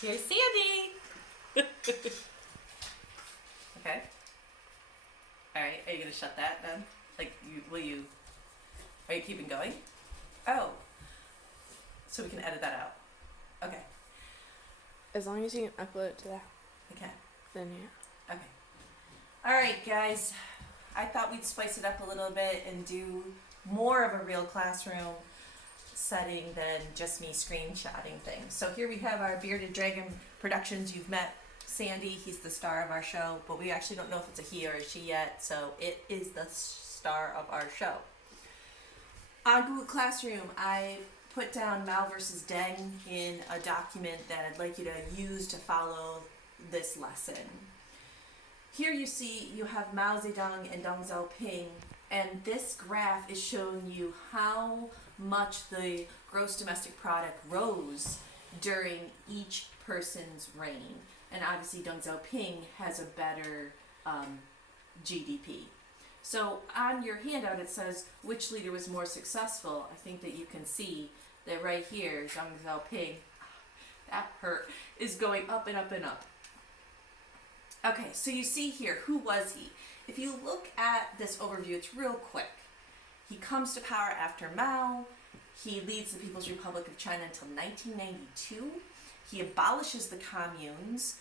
Here's Sandy. Okay. All right. Are you gonna shut that then? Like, will you? Are you keeping going? Oh. So we can edit that out. Okay. As long as you can upload it to that, Okay. then yeah. Okay. All right, guys. I thought we'd spice it up a little bit and do more of a real classroom setting than just me screenshotting things. So here we have our Bearded Dragon Productions. You've met Sandy. He's the star of our show, but we actually don't know if it's a he or a she yet. So it is the star of our show. On Google Classroom, I put down Mao versus Deng in a document that I'd like you to use to follow this lesson. Here you see you have Mao Zedong and Deng Xiaoping, and this graph is showing you how much the gross domestic product rose during each person's reign. And obviously Deng Xiaoping has a better GDP. So on your handout it says which leader was more successful. I think that you can see that right here, Deng Xiaoping, that hurt, is going up and up and up. Okay, so you see here, who was he? If you look at this overview, it's real quick. He comes to power after Mao. He leads the People's Republic of China until 1992. He abolishes the communes.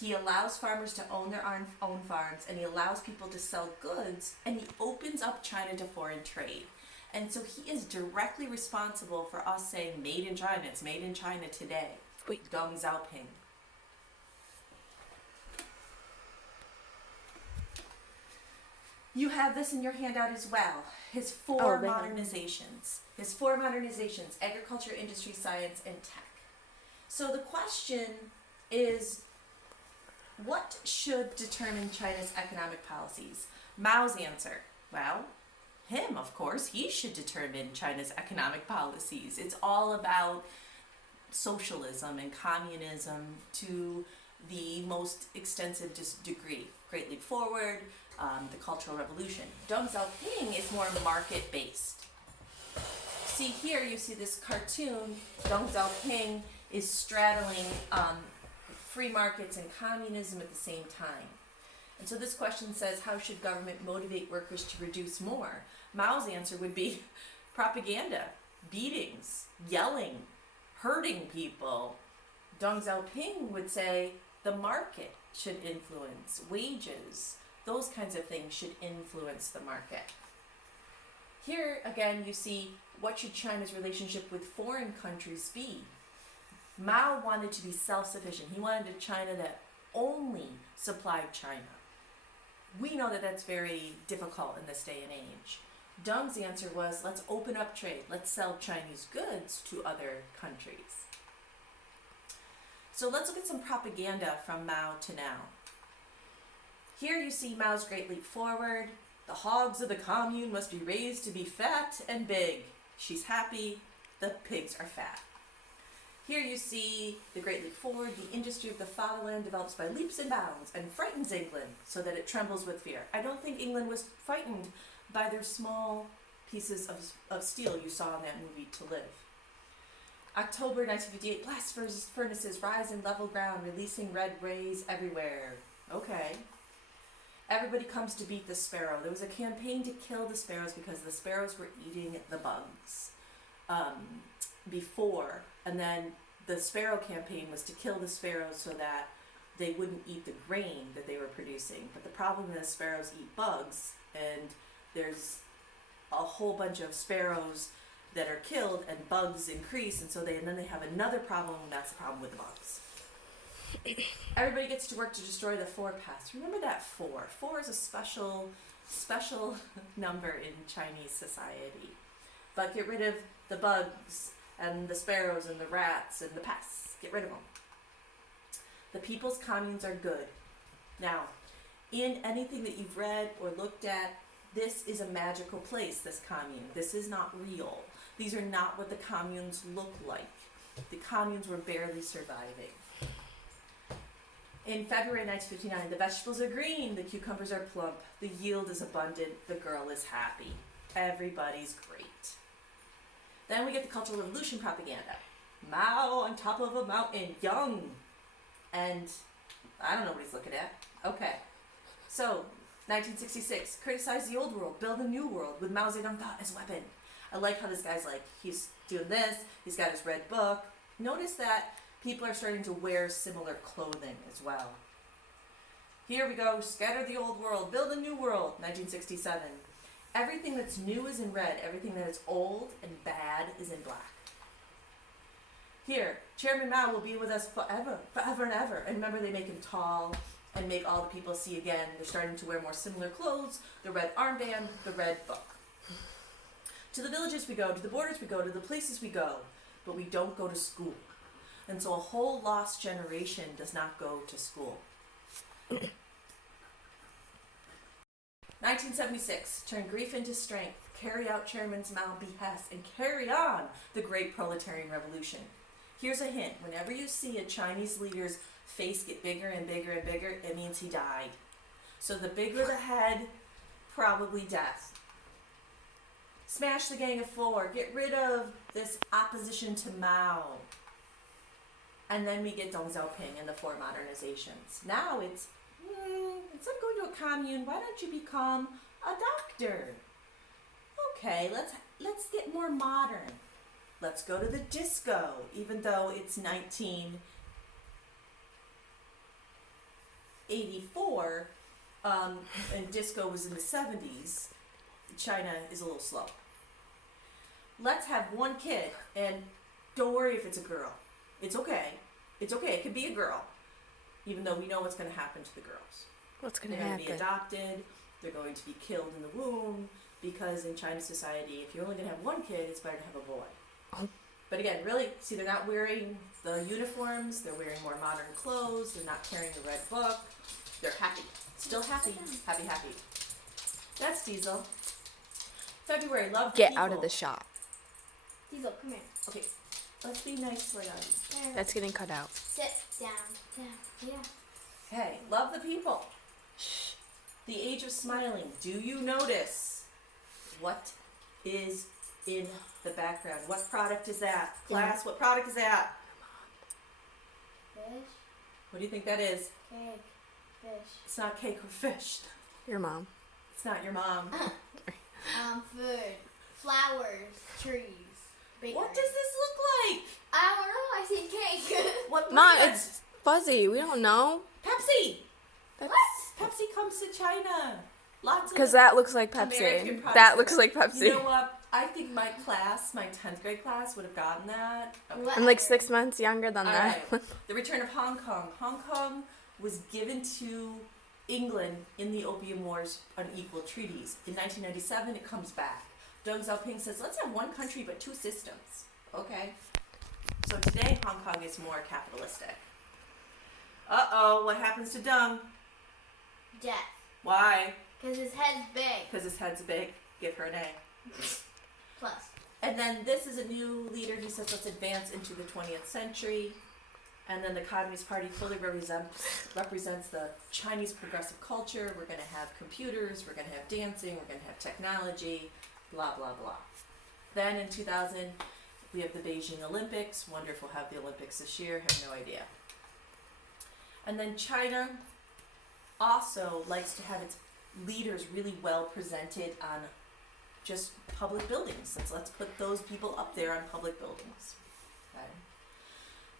He allows farmers to own their own farms, and he allows people to sell goods, and he opens up China to foreign trade. And so he is directly responsible for us saying made in China. It's made in China today. Wait. Deng Xiaoping. You have this in your handout as well. His four modernizations. His four modernizations: agriculture, industry, science, and tech. So the question is, what should determine China's economic policies? Mao's answer, well, him, of course. He should determine China's economic policies. It's all about socialism and communism to the most extensive degree. Great Leap Forward, the Cultural Revolution. Deng Xiaoping is more market-based. See here, you see this cartoon. Deng Xiaoping is straddling free markets and communism at the same time. And so this question says, how should government motivate workers to produce more? Mao's answer would be propaganda, beatings, yelling, hurting people. Deng Xiaoping would say the market should influence wages. Those kinds of things should influence the market. Here again you see, what should China's relationship with foreign countries be? Mao wanted to be self-sufficient. He wanted a China that only supplied China. We know that that's very difficult in this day and age. Deng's answer was, let's open up trade. Let's sell Chinese goods to other countries. So let's look at some propaganda from Mao to now. Here you see Mao's Great Leap Forward. The hogs of the commune must be raised to be fat and big. She's happy. The pigs are fat. Here you see the Great Leap Forward. The industry of the fatherland develops by leaps and bounds and frightens England so that it trembles with fear. I don't think England was frightened by their small pieces of steel you saw in that movie To Live. October 1958, blast furnaces rise in level ground, releasing red rays everywhere. Okay. Everybody comes to beat the sparrow. There was a campaign to kill the sparrows because the sparrows were eating the bugs before. And then the sparrow campaign was to kill the sparrows so that they wouldn't eat the grain that they were producing. But the problem is sparrows eat bugs, and there's a whole bunch of sparrows that are killed and bugs increase, and then they have another problem, and that's the problem with the bugs. Everybody gets to work to destroy the four pests. Remember that four. Four is a special number in Chinese society. But get rid of the bugs and the sparrows and the rats and the pests. Get rid of them. The people's communes are good. Now, in anything that you've read or looked at, this is a magical place, this commune. This is not real. These are not what the communes look like. The communes were barely surviving. In February 1959, the vegetables are green, the cucumbers are plump, the yield is abundant, the girl is happy. Everybody's great. Then we get the Cultural Revolution propaganda. Mao on top of a mountain, young. And I don't know what he's looking at. Okay. So, 1966, criticize the old world, build a new world with Mao Zedong thought as weapon. I like how this guy's like, he's doing this, he's got his red book. Notice that people are starting to wear similar clothing as well. Here we go, scatter the old world, build a new world, 1967. Everything that's new is in red, everything that is old and bad is in black. Here, Chairman Mao will be with us forever, forever and ever. And remember, they make him tall and make all the people see again. They're starting to wear more similar clothes, the red armband, the red book. To the villages we go, to the borders we go, to the places we go, but we don't go to school. And so a whole lost generation does not go to school. 1976, turn grief into strength, carry out Chairman Mao's behest, and carry on the great proletarian revolution. Here's a hint. Whenever you see a Chinese leader's face get bigger and bigger and bigger, it means he died. So the bigger the head, probably death. Smash the Gang of Four. Get rid of this opposition to Mao. And then we get Deng Xiaoping and the four modernizations. Now it's, instead of going to a commune, why don't you become a doctor? Okay, let's get more modern. Let's go to the disco, even though it's 1984, and disco was in the 70s. China is a little slow. Let's have one kid, and don't worry if it's a girl. It's okay. It's okay. It could be a girl, even though we know what's going to happen to the girls. What's going to They're happen? going to be adopted. They're going to be killed in the womb, because in Chinese society, if you're only going to have one kid, it's better to have a boy. Oh. But again, really, see, they're not wearing the uniforms. They're wearing more modern clothes. They're not carrying the red book. They're happy. Still happy. Happy, happy. That's Diesel. February, love Get people. out of the shot. Diesel, come here. Okay, let's be nice for them. There. That's getting cut out. Sit down. Yeah. Hey, love the people. Shh. The age of smiling. Do you notice what is in the background? What product is that? Class, what product is that? Fish, What do you think that is? cake, fish. It's not cake or fish. Your mom. It's not your mom. Food, flowers, trees, bakery. What does this look like? I don't know. I see cake. What Mom, brand? it's fuzzy. We don't know. Pepsi. That's Pepsi comes to China. Lots of because that looks like American Pepsi. products That are- looks like Pepsi. You know what? I think my class, my 10th grade class, would have gotten that. Okay. I'm like 6 months younger than All that. right. The return of Hong Kong. Hong Kong was given to England in the Opium Wars on equal treaties. In 1997, it comes back. Deng Xiaoping says, let's have one country but two systems. Okay? So today, Hong Kong is more capitalistic. Uh-oh, what happens to Deng? Death. Why? Because his head's big. Because his head's big. Give her an A. Plus. And then this is a new leader. He says, let's advance into the 20th century. And then the Communist Party fully represents the Chinese progressive culture. We're going to have computers. We're going to have dancing. We're going to have technology. Blah, blah, blah. Then in 2000, we have the Beijing Olympics. Wonder if we'll have the Olympics this year. Have no idea. And then China also likes to have its leaders really well presented on just public buildings. Let's put those people up there on public buildings. Okay.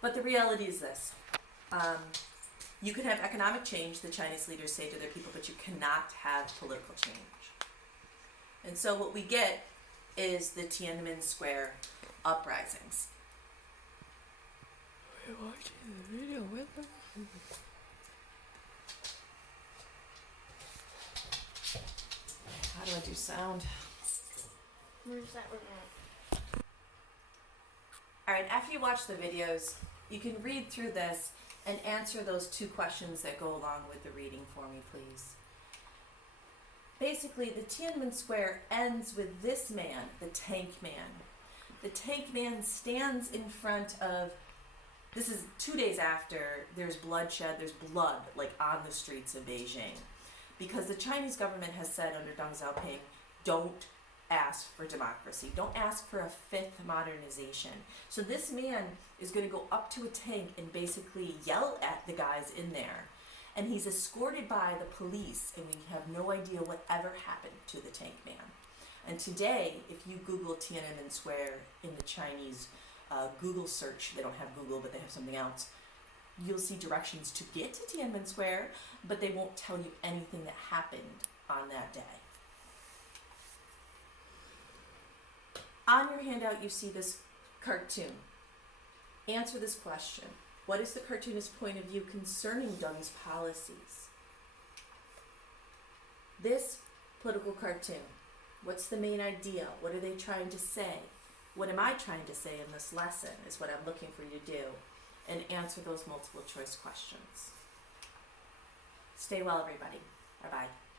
But the reality is this. You can have economic change, the Chinese leaders say to their people, but you cannot have political change. And so what we get is the Tiananmen Square uprisings. We're watching the video with them. How do I do sound? Where's that remote? Alright, after you watch the videos, you can read through this and answer those two questions that go along with the reading for me, please. Basically, the Tiananmen Square ends with this man, the Tank Man. The Tank Man stands in front of, this is 2 days after there's bloodshed, there's blood like on the streets of Beijing. Because the Chinese government has said under Deng Xiaoping, don't ask for democracy. Don't ask for a fifth modernization. So this man is going to go up to a tank and basically yell at the guys in there. And he's escorted by the police, and we have no idea whatever happened to the tank man. And today, if you Google Tiananmen Square in the Chinese Google search, they don't have Google, but they have something else, you'll see directions to get to Tiananmen Square, but they won't tell you anything that happened on that day. On your handout, you see this cartoon. Answer this question. What is the cartoonist's point of view concerning Deng's policies? This political cartoon, what's the main idea? What are they trying to say? What am I trying to say in this lesson is what I'm looking for you to do, and answer those multiple choice questions. Stay well, everybody. Bye-bye.